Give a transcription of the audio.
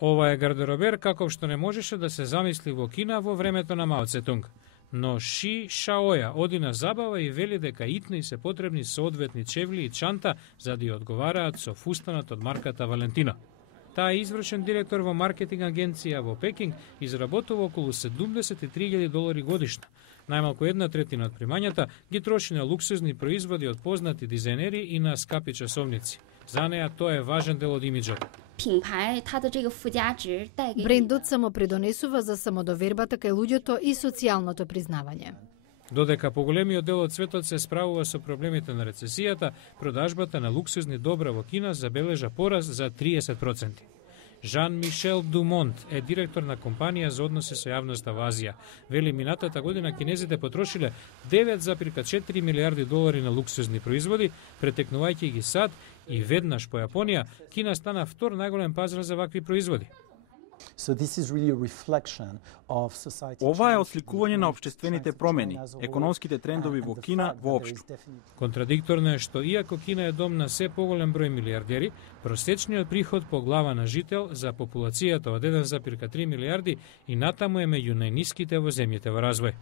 Ова е гардеробер каков што не можеше да се замисли во Кина во времето на Мао Цетунг. Но Ши Шаоја оди на забава и вели дека итни се потребни соодветни чевли и чанта за да ја одговараат со фустанот од марката Валентино. Таа е извршен директор во маркетинг агенција во Пекинг, изработува околу $73,000 годишно. Најмалку 1/3 од примањата ги троши на луксузни производи од познати дизајнери и на скапи часовници. За неа тоа е важен дел од имиџот. Брендот само придонесува за самодовербата кај луѓето и социјалното признавање. Додека поголемиот дел од светот се справува со проблемите на рецесијата, продажбата на луксузни добра во Кина забележа пораз за 30%. Жан-Мишел Думонт е директор на компанија за односи со јавноста во Азија. Вели минатата година кинезите потрошиле $9,4 милиарди на луксузни производи, претекнувајќи ги САД и веднаш по Јапонија, Кина стана втор најголем пазар за вакви производи. Ова е осликување на општествените промени, економските трендови во Кина воопшто. Контрадикторно е што иако Кина е дом на се поголем број милиардери, просечниот приход по глава на жител за популацијата од 1,3 милиарди и натаму е меѓу најниските во земјите во развој.